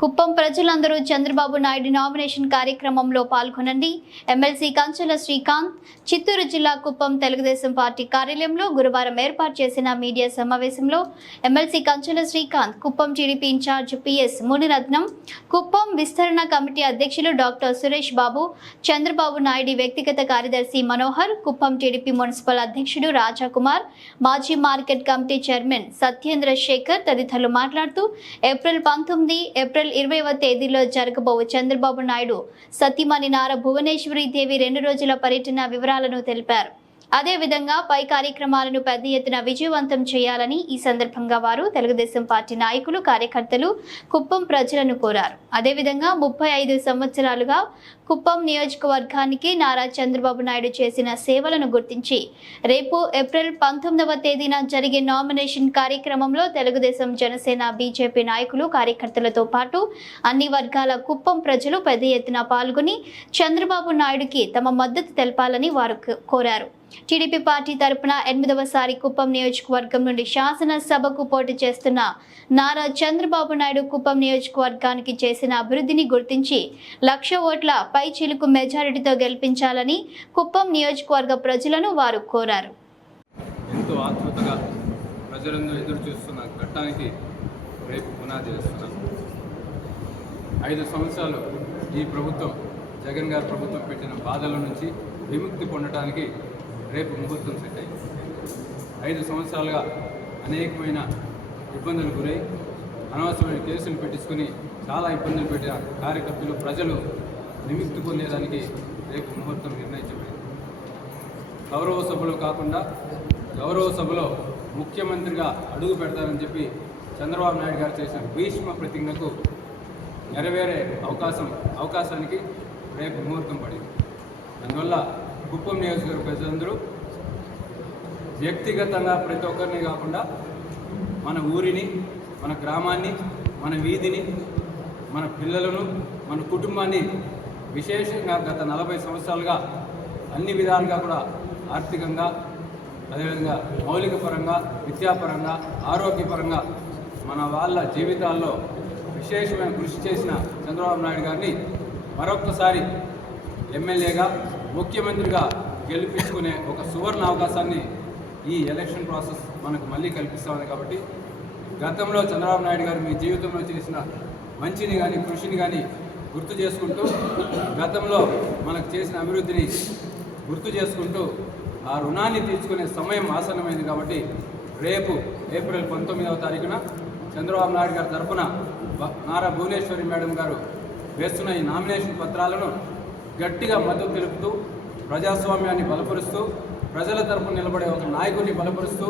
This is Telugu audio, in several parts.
కుప్పం ప్రజలందరూ చంద్రబాబు నాయుడు నామినేషన్ కార్యక్రమంలో పాల్గొనండి. ఎమ్మెల్సీ కంచెల శ్రీకాంత్. చిత్తూరు జిల్లా కుప్పం తెలుగుదేశం పార్టీ కార్యాలయంలో గురువారం ఏర్పాటు చేసిన మీడియా సమావేశంలో MLC Kanchela Srikanth, Kuppam TDP in charge PS Muniratnam, Kuppam విస్తరణ కమిటీ అధ్యక్షులు డాక్టర్ సురేష్ బాబు, చంద్రబాబు నాయుడు వ్యక్తిగత కార్యదర్శి మనోహర్, కుప్పం టీడీపీ మున్సిపల్ అధ్యక్షుడు రాజాకుమార్, మాజీ market committee chairman Satyendra Sekhar తదితరులు మాట్లాడుతూ ఏప్రిల్ 19, ఏప్రిల్ 20వ తేదీలో జరగబోవు చంద్రబాబు నాయుడు సతీమణి నారా భువనేశ్వరి దేవి 2 రోజుల పర్యటన వివరాలను తెలిపారు. అదేవిధంగా పై కార్యక్రమాలను పెద్ద ఎత్తున విజయవంతం చేయాలని ఈ సందర్భంగా వారు తెలుగుదేశం పార్టీ నాయకులు, కార్యకర్తలు, కుప్పం ప్రజలను కోరారు. అదేవిధంగా 35 సంవత్సరాలుగా కుప్పం నియోజకవర్గానికి నారా చంద్రబాబు నాయుడు చేసిన సేవలను గుర్తించి రేపు ఏప్రిల్ 19వ తేదీన జరిగే నామినేషన్ కార్యక్రమంలో తెలుగుదేశం, జనసేన, బీజేపీ నాయకులు, కార్యకర్తలతో పాటు అన్ని వర్గాల కుప్పం ప్రజలు పెద్ద ఎత్తున పాల్గొని చంద్రబాబు నాయుడుకి తమ మద్దతు తెలపాలని వారు కోరారు. టీడీపీ పార్టీ తరపున 8వసారి కుప్పం నియోజకవర్గం నుండి శాసనసభకు పోటీ చేస్తున్న నారా చంద్రబాబు నాయుడు కుప్పం నియోజకవర్గానికి చేసిన అభివృద్ధిని గుర్తించి 1,00,000 ఓట్ల పై చిలుకు మెజారిటీతో గెలిపించాలని కుప్పం నియోజకవర్గ ప్రజలను వారు కోరారు. ఎంతో ఆతృతగా ప్రజలందరూ ఎదురు చూస్తున్న ఘట్టానికి రేపు పునాది వేస్తున్నాం. 5 సంవత్సరాలు ఈ ప్రభుత్వం, జగన్ గారి ప్రభుత్వం పెట్టిన బాధల నుంచి విముక్తి పొందడానికి రేపు ముహూర్తం సెట్ అయింది. 5 సంవత్సరాలుగా అనేకమైన ఇబ్బందులు గురై అనవసరమైన కేసులు పెట్టించుకొని చాలా ఇబ్బందులు పెట్టిన కార్యకర్తలు, ప్రజలు విముక్తి పొందేదానికి రేపు ముహూర్తం నిర్ణయించబడింది. గౌరవ సభలో కాకుండా గౌరవ సభలో ముఖ్యమంత్రిగా అడుగు పెడతారని చెప్పి చంద్రబాబు నాయుడు గారు చేసిన భీష్మ ప్రతిజ్ఞకు నెరవేరే అవకాశానికి రేపు ముహూర్తం పడింది. అందువల్ల కుప్పం నియోజకవర్గ ప్రజలందరూ వ్యక్తిగతంగా ప్రతి ఒక్కరిని కాకుండా మన ఊరిని, మన గ్రామాన్ని, మన వీధిని, మన పిల్లలను, మన కుటుంబాన్ని విశేషంగా గత 40 సంవత్సరాలుగా అన్ని విధాలుగా కూడా ఆర్థికంగా, అదేవిధంగా మౌలిక పరంగా, విద్యాపరంగా, ఆరోగ్యపరంగా మన వాళ్ళ జీవితాల్లో విశేషమైన కృషి చేసిన చంద్రబాబు నాయుడు గారిని మరొక్కసారి ఎమ్మెల్యేగా, ముఖ్యమంత్రిగా గెలిపించుకునే ఒక సువర్ణ అవకాశాన్ని ఈ ఎలక్షన్ ప్రాసెస్ మనకు మళ్ళీ కల్పిస్తామని. కాబట్టి గతంలో చంద్రబాబు నాయుడు గారు మీ జీవితంలో చేసిన మంచిని కానీ, కృషిని కానీ గుర్తు చేసుకుంటూ, గతంలో మనకు చేసిన అభివృద్ధిని గుర్తు చేసుకుంటూ ఆ రుణాన్ని తీర్చుకునే సమయం ఆసన్నమైంది. కాబట్టి రేపు ఏప్రిల్ 19వ తారీఖున చంద్రబాబు నాయుడు గారి తరఫున నారా భువనేశ్వరి మేడం గారు వేస్తున్న ఈ నామినేషన్ పత్రాలను గట్టిగా మద్దతు తెలుపుతూ, ప్రజాస్వామ్యాన్ని బలపరుస్తూ, ప్రజల తరపున నిలబడే ఒక నాయకుడిని బలపరుస్తూ,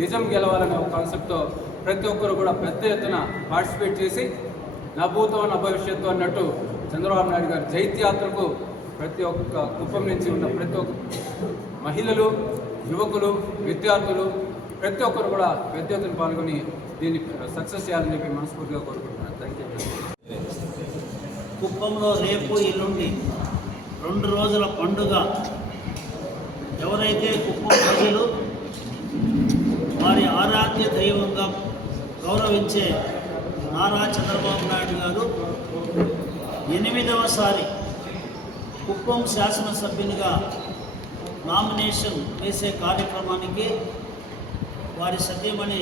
నిజం గెలవాలనే ఒక కాన్సెప్ట్తో ప్రతి ఒక్కరు కూడా పెద్ద ఎత్తున పార్టిసిపేట్ చేసి నా భూతో నా భవిష్యత్తు అన్నట్టు చంద్రబాబు నాయుడు గారి జైత్యాత్రకు ప్రతి ఒక్క కుప్పం నుంచి ఉన్న ప్రతి ఒక్క మహిళలు, యువకులు, విద్యార్థులు ప్రతి ఒక్కరు కూడా పెద్ద ఎత్తున పాల్గొని దీన్ని సక్సెస్ చేయాలని చెప్పి మనస్ఫూర్తిగా కోరుకుంటున్నాను. Thank you. కుప్పంలో రేపు, ఎల్లుండి 2 రోజుల పండుగ. ఎవరైతే కుప్పం ప్రజలు వారి ఆరాధ్య దైవంగా గౌరవించే నారా చంద్రబాబు నాయుడు గారు 8వసారి కుప్పం శాసనసభ్యునిగా నామినేషన్ వేసే కార్యక్రమానికి వారి సతీమణి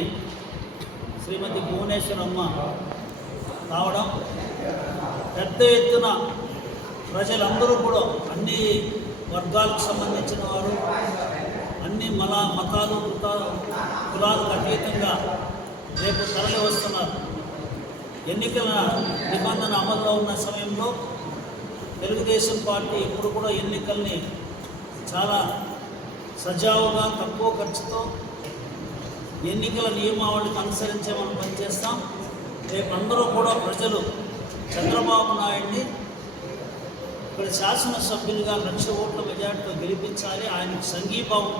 శ్రీమతి భువనేశ్వరమ్మ రావడం, పెద్ద ఎత్తున ప్రజలందరూ కూడా అన్ని వర్గాలకు సంబంధించిన వారు, అన్ని మతాలు, కులాలకు అతీతంగా రేపు తరలి వస్తున్నారు. ఎన్నికల నిబంధన అమల్లో ఉన్న సమయంలో తెలుగుదేశం పార్టీ ఇప్పుడు కూడా ఎన్నికల్ని చాలా సజావుగా, తక్కువ ఖర్చుతో ఎన్నికల నియమావళికి అనుసరించే మనం పనిచేస్తాం. రేపు అందరూ కూడా ప్రజలు చంద్రబాబు నాయుడిని ఇక్కడ శాసనసభ్యులుగా 1,00,000 ఓట్ల మెజార్టీతో గెలిపించాలి, ఆయనకు సంఘీభావం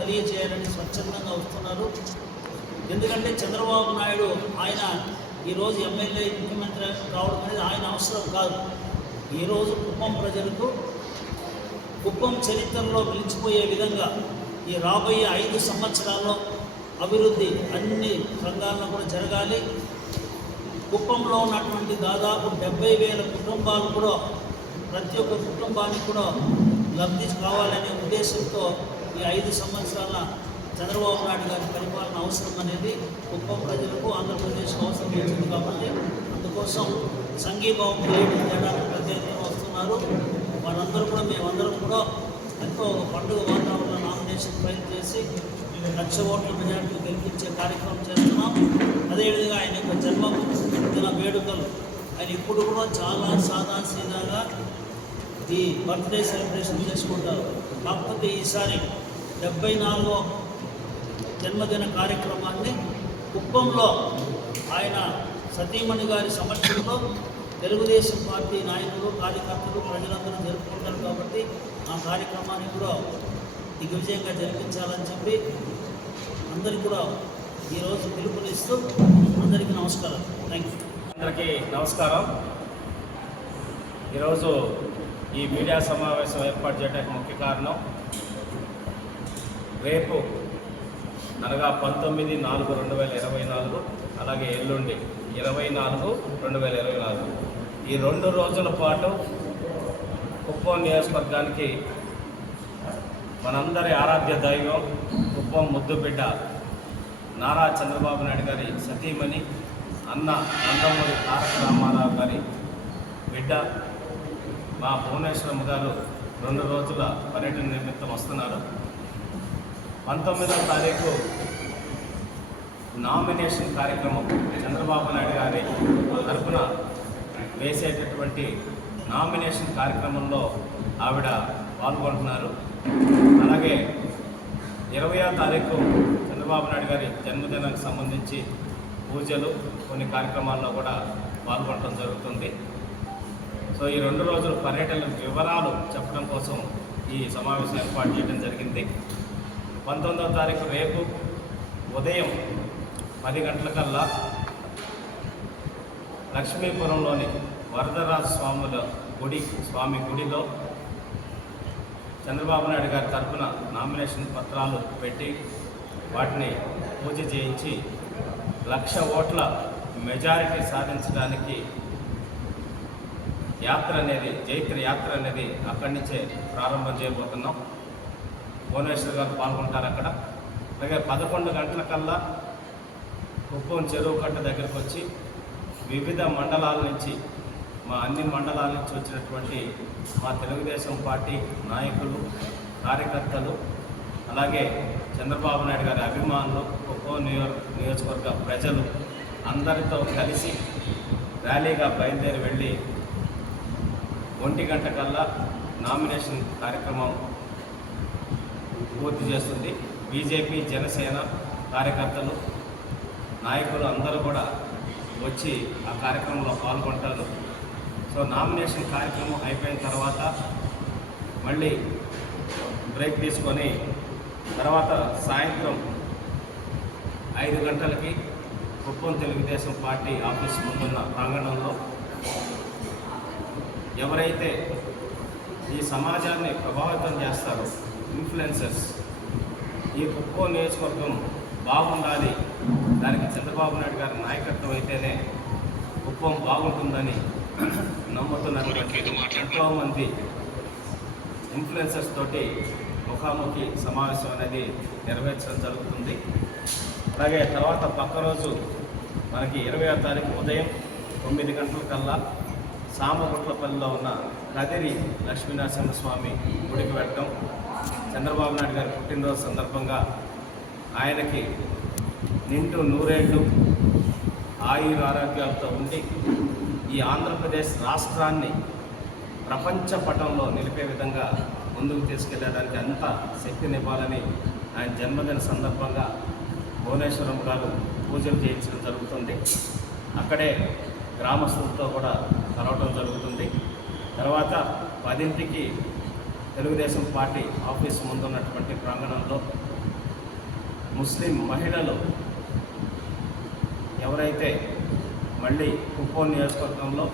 తెలియజేయాలని స్వచ్ఛందంగా వస్తున్నారు. ఎందుకంటే చంద్రబాబు నాయుడు ఆయన ఈరోజు ఎమ్మెల్యే, ముఖ్యమంత్రి కావడం అనేది ఆయన అవసరం కాదు. ఈరోజు కుప్పం ప్రజలకు కుప్పం చరిత్రలో నిలిచిపోయే విధంగా ఈ రాబోయే 5 సంవత్సరాల్లో అభివృద్ధి అన్ని రంగాల్లో కూడా జరగాలి. కుప్పంలో ఉన్నటువంటి దాదాపు 70,000 కుటుంబాలు కూడా ప్రతి ఒక్క కుటుంబానికి కూడా లబ్ధి కావాలనే ఉద్దేశంతో ఈ 5 సంవత్సరాల చంద్రబాబు నాయుడు గారి పరిపాలన అవసరం అనేది కుప్పం ప్రజలకు ఆంధ్రప్రదేశ్కు అవసరం వచ్చింది. కాబట్టి అందుకోసం సంఘీభావం చేయడానికి పెద్ద ఎత్తున వస్తున్నారు. వారందరూ కూడా మేమందరం కూడా ఎంతో పండుగ వాతావరణంలో నామినేషన్ ఫైల్ చేసి 1,00,000 ఓట్ల మెజార్టీ గెలిపించే కార్యక్రమం చేస్తున్నాం. అదేవిధంగా ఆయన యొక్క జన్మదిన వేడుకలు ఆయన ఇప్పుడు కూడా చాలా సాదాసీదాగా ఈ బర్త్డే సెలబ్రేషన్ చేసుకుంటారు. కాకపోతే ఈసారి 74వ జన్మదిన కార్యక్రమాన్ని కుప్పంలో ఆయన సతీమణి గారి సమక్షంలో తెలుగుదేశం పార్టీ నాయకులు, కార్యకర్తలు, ప్రజలందరూ జరుపుకుంటారు. కాబట్టి ఆ కార్యక్రమాన్ని కూడా దిగ్విజయంగా జరిపించాలని చెప్పి అందరికీ కూడా ఈరోజు పిలుపునిస్తూ అందరికీ నమస్కారం. Thank you. అందరికీ నమస్కారం. ఈరోజు ఈ మీడియా సమావేశం ఏర్పాటు చేయడానికి ముఖ్య కారణం రేపు అనగా 19/4/2024 అలాగే ఎల్లుండి 24/2024 ఈ 2 రోజుల పాటు కుప్పం నియోజకవర్గానికి మనందరి ఆరాధ్య దైవం కుప్పం ముద్దుబిడ్డ నారా చంద్రబాబు నాయుడు గారి సతీమణి అన్న నందమూరి తారక రామారావు గారి బిడ్డ మా భువనేశ్వరమ్మ గారు 2 రోజుల పర్యటన నిమిత్తం వస్తున్నారు. 19వ తారీఖు నామినేషన్ కార్యక్రమం చంద్రబాబు నాయుడు గారి తరఫున వేసేటటువంటి నామినేషన్ కార్యక్రమంలో ఆవిడ పాల్గొంటున్నారు. అలాగే 20వ తారీఖు చంద్రబాబు నాయుడు గారి జన్మదినానికి సంబంధించి పూజలు కొన్ని కార్యక్రమాల్లో కూడా పాల్గొనడం జరుగుతుంది. సో ఈ 2 రోజుల పర్యటన వివరాలు చెప్పడం కోసం ఈ సమావేశం ఏర్పాటు చేయడం జరిగింది. 19వ తారీఖు రేపు ఉదయం 10 గంటలకల్లా లక్ష్మీపురంలోని వరదరాజ స్వామి గుడిలో చంద్రబాబు నాయుడు గారి తరఫున నామినేషన్ పత్రాలు పెట్టి వాటిని పూజ చేయించి 1,00,000 ఓట్ల మెజారిటీ సాధించడానికి జైత్ర యాత్ర అనేది అక్కడి నుంచే ప్రారంభం చేయబోతున్నాం. భువనేశ్వర్ గారు పాల్గొంటారు అక్కడ. అలాగే 11 గంటలకల్లా కుప్పం చెరువు కట్ట దగ్గరకు వచ్చి వివిధ మండలాల నుంచి అన్ని మండలాల నుంచి వచ్చినటువంటి మా తెలుగుదేశం పార్టీ నాయకులు, కార్యకర్తలు, అలాగే చంద్రబాబు నాయుడు గారి అభిమానులు, కుప్పం నియోజకవర్గ ప్రజలు అందరితో కలిసి ర్యాలీగా బయలుదేరి వెళ్ళి 1 గంటకల్లా నామినేషన్ కార్యక్రమం పూర్తి చేస్తుంది. బీజేపీ, జనసేన కార్యకర్తలు, నాయకులు అందరూ కూడా వచ్చి ఆ కార్యక్రమంలో పాల్గొంటారు. సో నామినేషన్ కార్యక్రమం అయిపోయిన తర్వాత మళ్ళీ బ్రేక్ తీసుకొని తర్వాత సాయంత్రం 5 గంటలకి కుప్పం తెలుగుదేశం పార్టీ ఆఫీస్ ముందున్న ప్రాంగణంలో ఎవరైతే ఈ సమాజాన్ని ప్రభావితం చేస్తారో ఇన్ఫ్లుయెన్సర్స్, ఈ కుప్పం నియోజకవర్గం బాగుండాలి, దానికి చంద్రబాబు నాయుడు గారి నాయకత్వం అయితేనే కుప్పం బాగుంటుందని నమ్ముతున్నటువంటి ఎంతోమంది ఇన్ఫ్లుయెన్సర్స్ తోటి ముఖాముఖి సమావేశం అనేది నెరవేర్చడం జరుగుతుంది. అలాగే తర్వాత పక్క రోజు మనకి 20వ తారీఖు ఉదయం 9 గంటలకల్లా సామగుట్లపల్లిలో ఉన్న కదిరి లక్ష్మీనరసింహస్వామి గుడికి వెళ్ళడం, చంద్రబాబు నాయుడు గారి పుట్టినరోజు సందర్భంగా ఆయనకి నిండు 100 ఏళ్ళు ఆయుర ఆరోగ్యాలతో ఉండి ఈ ఆంధ్రప్రదేశ్ రాష్ట్రాన్ని ప్రపంచ పటంలో నిలిపే విధంగా ముందుకు తీసుకెళ్ళడానికి అంత శక్తినివ్వాలని ఆయన జన్మదిన సందర్భంగా భువనేశ్వరం గారు పూజలు చేయించడం జరుగుతుంది. అక్కడే గ్రామస్తులతో కూడా కలవటం జరుగుతుంది. తర్వాత 10ంటికి తెలుగుదేశం పార్టీ ఆఫీస్ ముందున్నటువంటి ప్రాంగణంలో ముస్లిం మహిళలు ఎవరైతే మళ్ళీ కుప్పం నియోజకవర్గంలో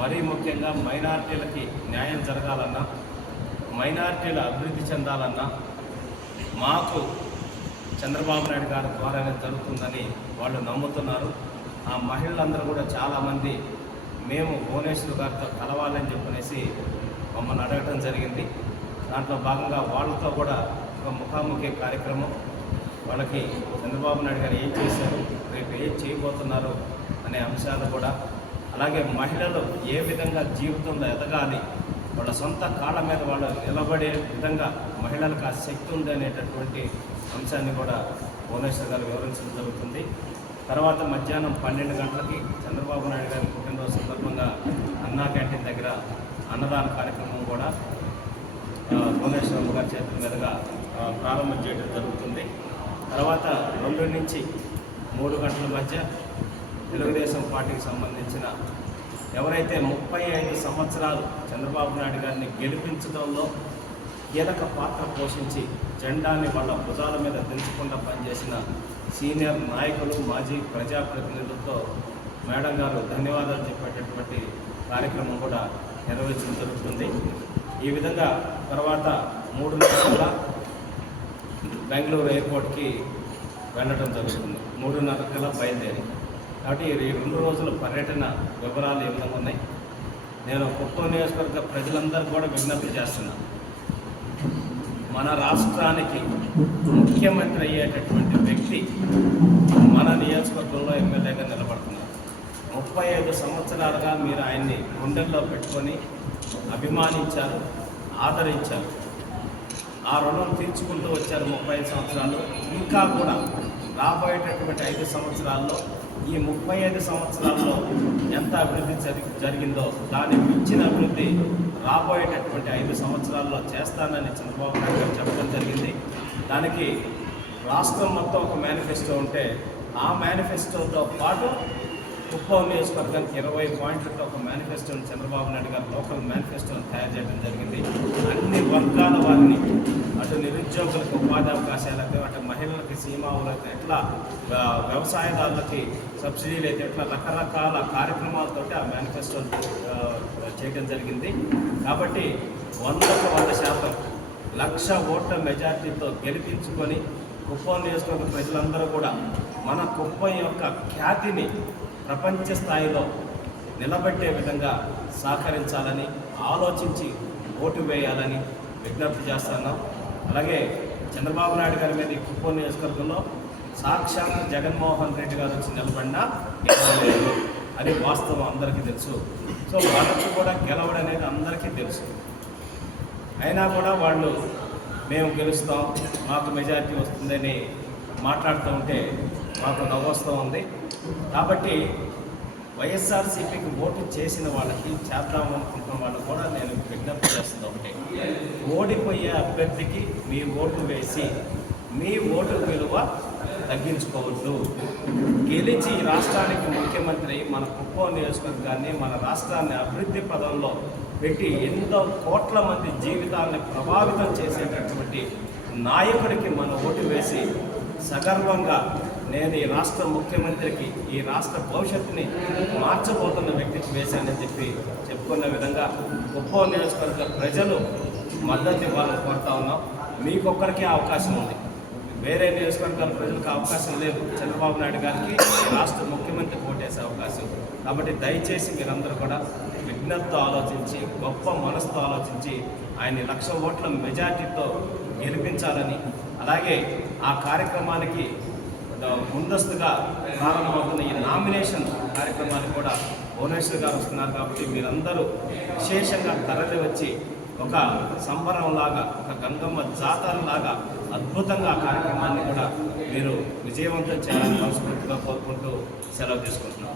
మరీ ముఖ్యంగా మైనారిటీలకి న్యాయం జరగాలన్నా, మైనారిటీల అభివృద్ధి చెందాలన్నా మాకు చంద్రబాబు నాయుడు గారి ద్వారానే జరుగుతుందని వాళ్ళు నమ్ముతున్నారు. ఆ మహిళలందరూ కూడా చాలామంది మేము భువనేశ్వర్ గారితో కలవాలని చెప్పనేసి మమ్మల్ని అడగటం జరిగింది. దాంట్లో భాగంగా వాళ్ళతో కూడా ఒక ముఖాముఖి కార్యక్రమం, వాళ్ళకి చంద్రబాబు నాయుడు గారు ఏం చేశారు, రేపు ఏం చేయబోతున్నారు అనే అంశాలు కూడా, అలాగే మహిళలు ఏ విధంగా జీవితంలో ఎదగాలి, వాళ్ళ సొంత కాళ్ళ మీద వాళ్ళు నిలబడే విధంగా మహిళలకు ఆ శక్తి ఉంది అనేటటువంటి అంశాన్ని కూడా భువనేశ్వర్ గారు వివరించడం జరుగుతుంది. తర్వాత మధ్యాహ్నం 12 గంటలకి చంద్రబాబు నాయుడు గారి పుట్టినరోజు సందర్భంగా అన్నా క్యాంటీన్ దగ్గర అన్నదాన కార్యక్రమం కూడా భువనేశ్వర్ గారి చేతుల మీదుగా ప్రారంభం చేయడం జరుగుతుంది. తర్వాత 2 నుంచి 3 గంటల మధ్య తెలుగుదేశం పార్టీకి సంబంధించిన ఎవరైతే 35 సంవత్సరాలు చంద్రబాబు నాయుడు గారిని గెలిపించడంలో కీలక పాత్ర పోషించి జెండాని వాళ్ళ భుజాల మీద దించకుండా పనిచేసిన సీనియర్ నాయకులు, మాజీ ప్రజాప్రతినిధులతో మేడం గారు ధన్యవాదాలు చెప్పేటటువంటి కార్యక్రమం కూడా నిర్వహించడం జరుగుతుంది. ఈ విధంగా తర్వాత 3:30 బెంగళూరు ఎయిర్పోర్ట్కి వెళ్ళడం జరుగుతుంది. 3:30 బయలుదేరి. కాబట్టి ఈ 2 రోజుల పర్యటన వివరాలు ఏ విధంగా ఉన్నాయి, నేను కుప్పం నియోజకవర్గ ప్రజలందరూ కూడా విజ్ఞప్తి చేస్తున్నాను. మన రాష్ట్రానికి ముఖ్యమంత్రి అయ్యేటటువంటి వ్యక్తి మన నియోజకవర్గంలో ఎమ్మెల్యేగా నిలబడుతున్నారు. 35 సంవత్సరాలుగా మీరు ఆయన్ని గుండెల్లో పెట్టుకొని అభిమానించారు, ఆదరించారు, ఆ రుణం తీర్చుకుంటూ వచ్చారు 35 సంవత్సరాలు. ఇంకా కూడా రాబోయేటటువంటి 5 సంవత్సరాల్లో ఈ 35 సంవత్సరాల్లో ఎంత అభివృద్ధి జరిగిందో దాన్ని మించిన అభివృద్ధి రాబోయేటటువంటి 5 సంవత్సరాల్లో చేస్తానని చంద్రబాబు నాయుడు గారు చెప్పడం జరిగింది. దానికి రాష్ట్రం మొత్తం ఒక మేనిఫెస్టో ఉంటే ఆ మేనిఫెస్టోతో పాటు కుప్పం నియోజకవర్గానికి 20 పాయింట్లతో ఒక మేనిఫెస్టోని చంద్రబాబు నాయుడు గారు లోకల్ మేనిఫెస్టోని తయారు చేయడం జరిగింది. అన్ని వర్గాల వారిని, అటు నిరుద్యోగులకు ఉపాధి అవకాశాలకు, అటు మహిళలకి సీమావులకు, ఎట్లా వ్యవసాయదారులకి సబ్సిడీలు అయితే ఎట్లా రకరకాల కార్యక్రమాలతో ఆ మేనిఫెస్టో చేయడం జరిగింది. కాబట్టి 100% 1,00,000 ఓట్ల మెజార్టీతో గెలిపించుకొని కుప్పం నియోజకవర్గ ప్రజలందరూ కూడా మన కుప్పం యొక్క ఖ్యాతిని ప్రపంచ స్థాయిలో నిలబెట్టే విధంగా సహకరించాలని ఆలోచించి ఓటు వేయాలని విజ్ఞప్తి చేస్తున్నాం. అలాగే చంద్రబాబు నాయుడు గారి మీద ఈ కుప్పం నియోజకవర్గంలో సాక్షాత్ జగన్మోహన్ రెడ్డి గారు వచ్చి నిలబడినా గెలవలేదు, అది వాస్తవం అందరికీ తెలుసు. సో వాళ్ళకి కూడా గెలవడం అనేది అందరికీ తెలుసు. అయినా కూడా వాళ్ళు మేము గెలుస్తాం, మాకు మెజారిటీ వస్తుందని మాట్లాడుతూ ఉంటే మాకు నవ్వొస్తూ ఉంది. కాబట్టి వైఎస్ఆర్సీపీకి ఓటు చేసిన వాళ్ళకి, చేద్దాం అనుకుంటున్న వాళ్ళు కూడా నేను విజ్ఞప్తి చేస్తుంది ఒకటే, ఓడిపోయే అభ్యర్థికి మీ ఓటు వేసి మీ ఓటు విలువ తగ్గించుకోవద్దు. గెలిచి రాష్ట్రానికి ముఖ్యమంత్రి మన కుప్పం నియోజకవర్గాన్ని, మన రాష్ట్రాన్ని అభివృద్ధి పదంలో పెట్టి ఎన్నో కోట్ల మంది జీవితాలను ప్రభావితం చేసేటటువంటి నాయకుడికి మన ఓటు వేసి సగర్వంగా నేను ఈ రాష్ట్ర ముఖ్యమంత్రికి, ఈ రాష్ట్ర భవిష్యత్తుని మార్చబోతున్న వ్యక్తికి వేశానని చెప్పుకున్న విధంగా కుప్పం నియోజకవర్గ ప్రజలు మద్దతు ఇవ్వాలని కోరుతా ఉన్నాం. మీకొక్కరికే అవకాశం ఉంది, వేరే నియోజకవర్గాల ప్రజలకు అవకాశం లేదు. చంద్రబాబు నాయుడు గారికి రాష్ట్ర ముఖ్యమంత్రి ఓటేసే అవకాశం. కాబట్టి దయచేసి మీరందరూ కూడా విజ్ఞతతో ఆలోచించి, గొప్ప మనసుతో ఆలోచించి ఆయన్ని 1,00,000 ఓట్ల మెజార్టీతో గెలిపించాలని, అలాగే ఆ కార్యక్రమానికి ముందస్తుగా ప్రారంభమవుతున్న ఈ నామినేషన్ కార్యక్రమానికి కూడా భువనేశ్వర్ గారు వస్తున్నారు. కాబట్టి మీరందరూ విశేషంగా తరలి వచ్చి ఒక సంబరంలాగా, ఒక గంగమ్మ జాతరలాగా అద్భుతంగా ఆ కార్యక్రమాన్ని కూడా మీరు విజయవంతం చేయాలని మనస్ఫూర్తిగా కోరుకుంటూ సెలవు తీసుకుంటున్నాం.